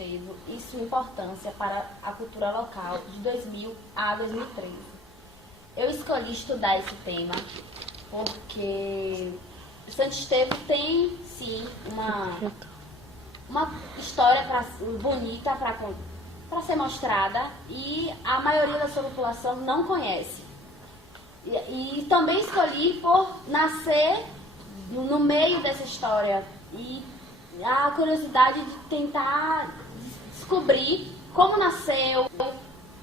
Estevo e sua importância para a cultura local de 2000 a 2013. Eu escolhi estudar esse tema porque Santo Estevo tem, sim, uma história bonita para ser mostrada e a maioria da sua população não conhece. E também escolhi por nascer no meio dessa história e a curiosidade de tentar descobrir como nasceu,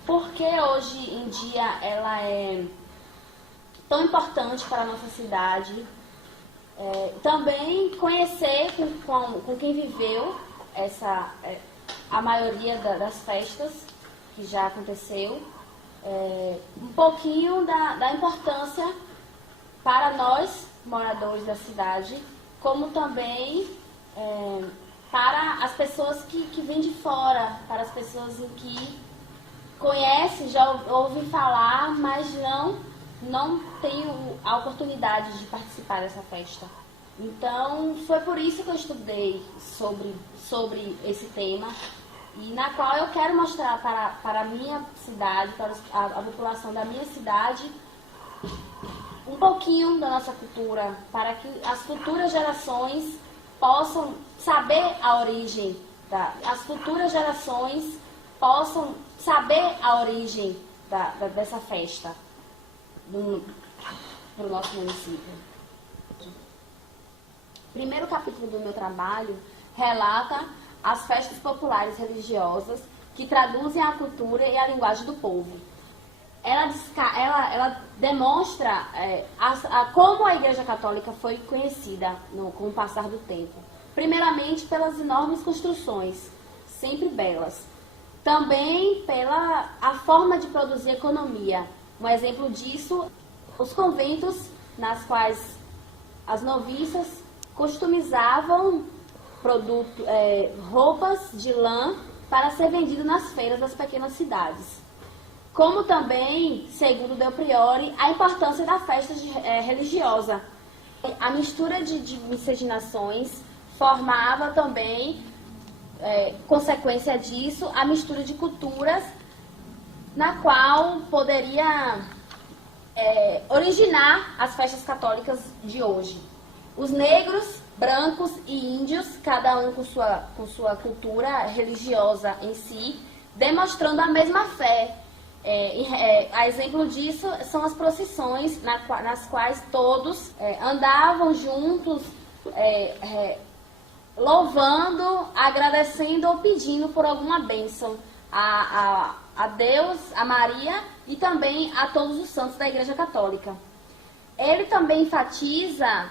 por que hoje em dia ela é tão importante para a nossa cidade. Também conhecer com quem viveu a maioria das festas que já aconteceu, um pouquinho da importância para nós, moradores da cidade, como também para as pessoas que vêm de fora, para as pessoas em que conhecem, já ouvem falar, mas não têm a oportunidade de participar dessa festa. Então, foi por isso que eu estudei sobre esse tema, e na qual eu quero mostrar para a minha cidade, para a população da minha cidade, um pouquinho da nossa cultura, para que as futuras gerações possam saber a origem, as futuras gerações possam saber a origem dessa festa do nosso município. O primeiro capítulo do meu trabalho relata as festas populares religiosas que traduzem a cultura e a linguagem do povo. Ela demonstra como a Igreja Católica foi conhecida com o passar do tempo. Primeiramente pelas enormes construções, sempre belas. Também pela a forma de produzir economia. Um exemplo disso, os conventos nas quais as noviças customizavam roupas de lã para ser vendido nas feiras das pequenas cidades. Como também, segundo Del Priore, a importância da festa religiosa. A mistura de miscigenações formava também, consequência disso, a mistura de culturas na qual poderia originar as festas católicas de hoje. Os negros, brancos e índios, cada um com sua cultura religiosa em si, demonstrando a mesma fé. A exemplo disso são as procissões nas quais todos andavam juntos, louvando, agradecendo ou pedindo por alguma bênção a Deus, a Maria e também a todos os santos da Igreja Católica. Ele também enfatiza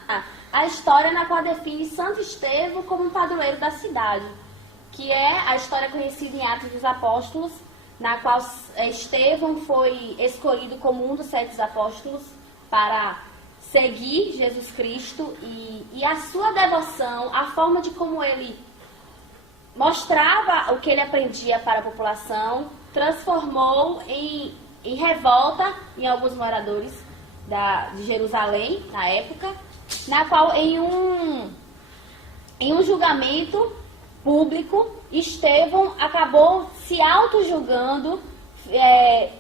a história na qual define Santo Estevo como um padroeiro da cidade, que é a história conhecida em Atos dos Apóstolos, na qual Estevão foi escolhido como um dos 7 apóstolos para seguir Jesus Cristo, e a sua devoção, a forma de como ele mostrava o que ele aprendia para a população, transformou em revolta em alguns moradores de Jerusalém, na época, na qual em um julgamento público, Estevão acabou se auto-julgando,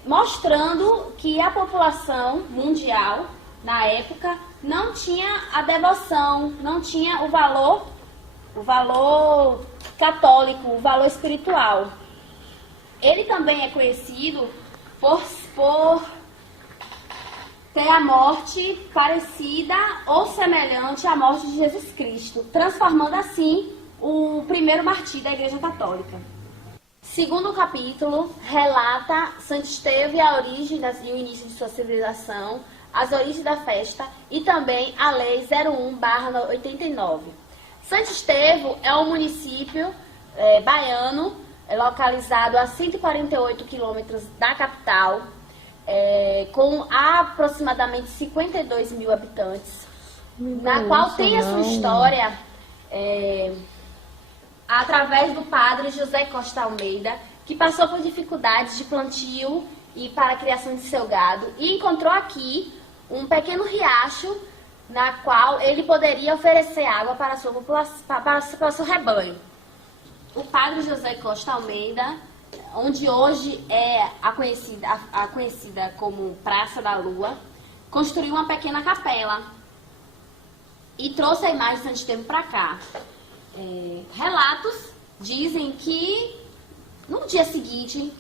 mostrando que a população mundial, na época, não tinha a devoção, não tinha o valor católico, o valor espiritual. Ele também é conhecido por ter a morte parecida ou semelhante à morte de Jesus Cristo, transformando assim o primeiro mártir da Igreja Católica. Segundo capítulo, relata Santo Estevo e a origem e o início de sua civilização, as origens da festa e também a Lei 01/89. Santo Estevo é um município baiano, localizado a 148 quilômetros da capital, com aproximadamente 52 mil habitantes, na qual tem a sua história através do padre José Costa Almeida, que passou por dificuldades de plantio e para a criação de seu gado, e encontrou aqui um pequeno riacho na qual ele poderia oferecer água para a sua população, para o seu rebanho. o padre José Costa Almeida, onde hoje é a conhecida como Praça da Lua, construiu uma pequena capela e trouxe a imagem de Santo Estevão para cá. Relatos dizem que no dia seguinte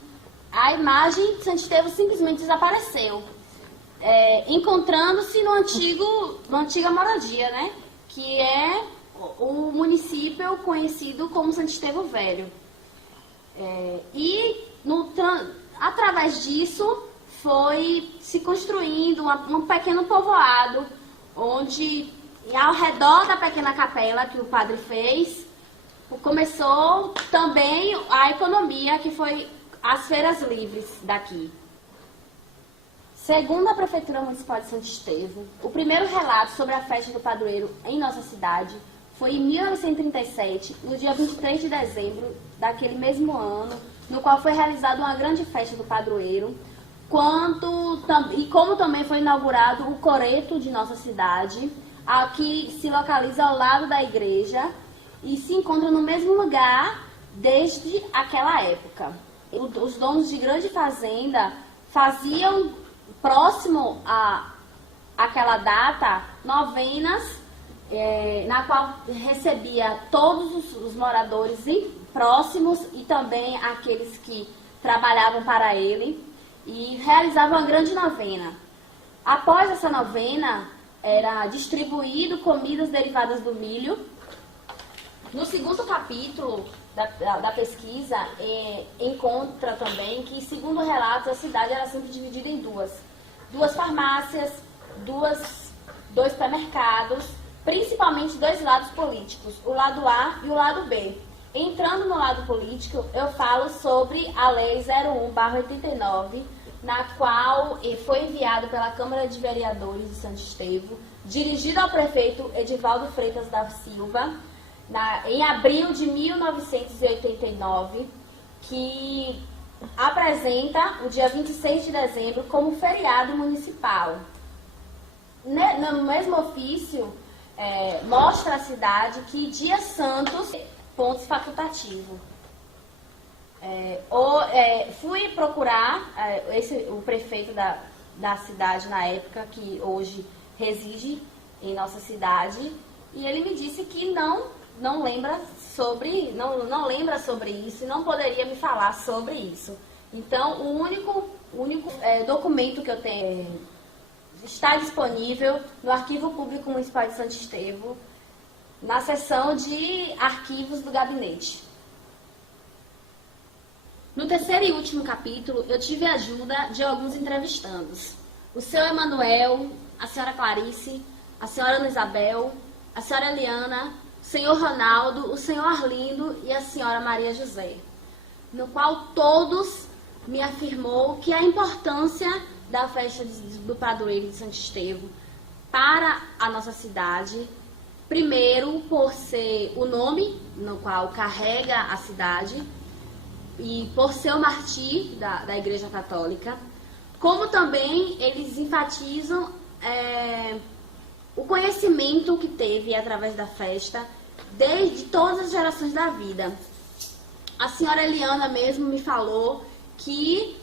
a imagem de Santo Estevão simplesmente desapareceu, encontrando-se na antiga moradia, né? Que é o município conhecido como Santo Estevão Velho. Através disso foi se construindo um pequeno povoado, onde ao redor da pequena capela que o padre fez, começou também a economia, que foi as feiras livres daqui. Segundo a Prefeitura Municipal de Santo Estevão, o primeiro relato sobre a festa do padroeiro em nossa cidade foi em 1937, no dia 23 de dezembro daquele mesmo ano, no qual foi realizada uma grande festa do padroeiro, como também foi inaugurado o coreto de nossa cidade, que se localiza ao lado da igreja e se encontra no mesmo lugar desde aquela época. Os donos de grande fazenda faziam, próximo a aquela data, novenas, na qual recebia todos os moradores próximos e também aqueles que trabalhavam para ele, e realizava uma grande novena. Após essa novena, era distribuído comidas derivadas do milho. No segundo capítulo da pesquisa, encontra também que, segundo relatos, a cidade era sempre dividida em duas farmácias, dois supermercados, principalmente dois lados políticos, o lado A e o lado B. Entrando no lado político, eu falo sobre a Lei 01/89, na qual foi enviado pela Câmara de Vereadores de Santo Estevão, dirigido ao prefeito Edivaldo Freitas da Silva, em abril de 1989, que apresenta o dia 26 de dezembro como feriado municipal. No mesmo ofício, mostra à cidade que dias santos, pontos facultativos. Fui procurar o prefeito da cidade na época, que hoje reside em nossa cidade, e ele me disse que não lembra sobre isso e não poderia me falar sobre isso. Então, o único documento que eu tenho está disponível no Arquivo Público Municipal de Santo Estevão, na seção de arquivos do gabinete. No terceiro e último capítulo, eu tive a ajuda de alguns entrevistandos. O senhor Emanuel, a senhora Clarice, a senhora Ana Isabel, a senhora Eliana, o senhor Ronaldo, o senhor Arlindo e a senhora Maria José, no qual todos me afirmou que a importância da festa do padroeiro de Santo Estevão para a nossa cidade, primeiro por ser o nome no qual carrega a cidade e por ser o martir da Igreja Católica, como também eles enfatizam o conhecimento que teve através da festa desde todas as gerações da vida. A senhora Eliana mesmo me falou que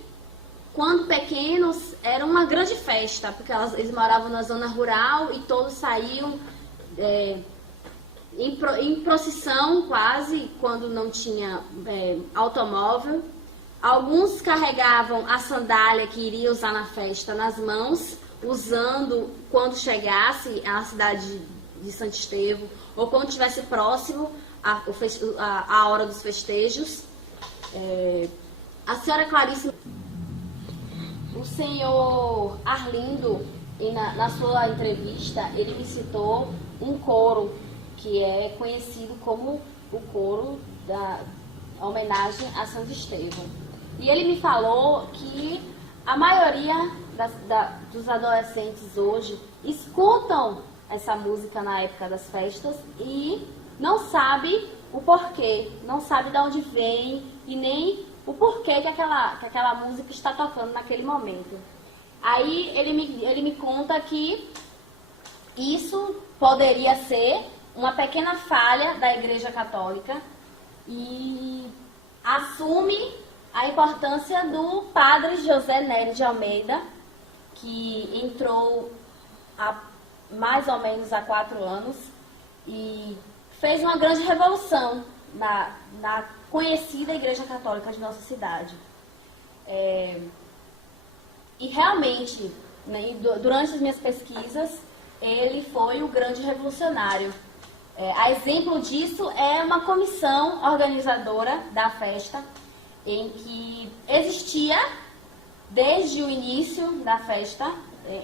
quando pequenos era uma grande festa, porque eles moravam na zona rural e todos saíam em procissão quase, quando não tinha automóvel. Alguns carregavam a sandália que iria usar na festa nas mãos, usando quando chegasse à cidade de Santo Estevão, ou quando estivesse próximo à hora dos festejos. A senhora Clarice, o senhor Arlindo, na sua entrevista, ele me citou um coro que é conhecido como o coro da homenagem a Santo Estevão. E ele me falou que a maioria dos adolescentes hoje escutam essa música na época das festas e não sabe o porquê, não sabe de onde vem e nem o porquê que aquela música está tocando naquele momento. Aí ele me conta que isso poderia ser uma pequena falha da Igreja Católica e assume a importância do padre José Nery de Almeida, que entrou há mais ou menos há 4 anos e fez uma grande revolução na conhecida Igreja Católica de nossa cidade. E realmente, né, durante as minhas pesquisas, ele foi o grande revolucionário. A exemplo disso é uma comissão organizadora da festa, em que existia desde o início da festa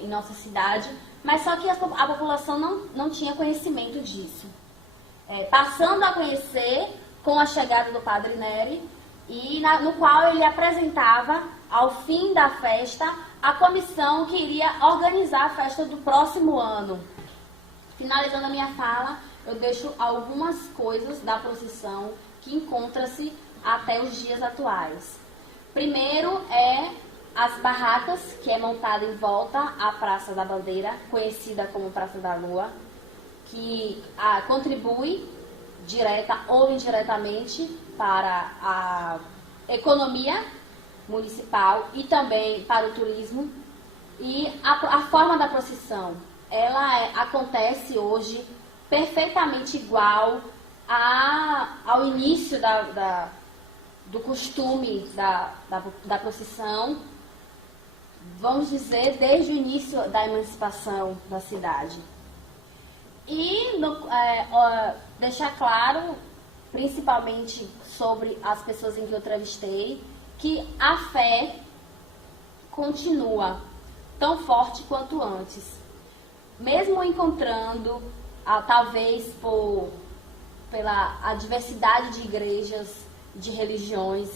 em nossa cidade, mas só que a população não tinha conhecimento disso. Passando a conhecer com a chegada do Padre Nery, e no qual ele apresentava, ao fim da festa, a comissão que iria organizar a festa do próximo ano. Finalizando a minha fala, eu deixo algumas coisas da procissão que encontra-se até os dias atuais. Primeiro as barracas, que é montada em volta à Praça da Bandeira, conhecida como Praça da Lua, que contribui direta ou indiretamente para a economia municipal e também para o turismo. E a forma da procissão, ela acontece hoje perfeitamente igual ao início do costume da procissão, vamos dizer, desde o início da emancipação da cidade. E deixar claro, principalmente sobre as pessoas em que eu entrevistei, que a fé continua tão forte quanto antes. Mesmo encontrando, talvez pela diversidade de igrejas, de religiões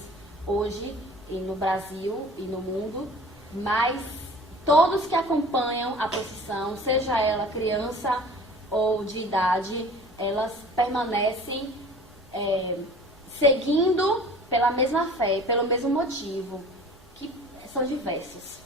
hoje no Brasil e no mundo, mas todos que acompanham a procissão, seja ela criança ou de idade, elas permanecem seguindo pela mesma fé, pelo mesmo motivo, que são diversos.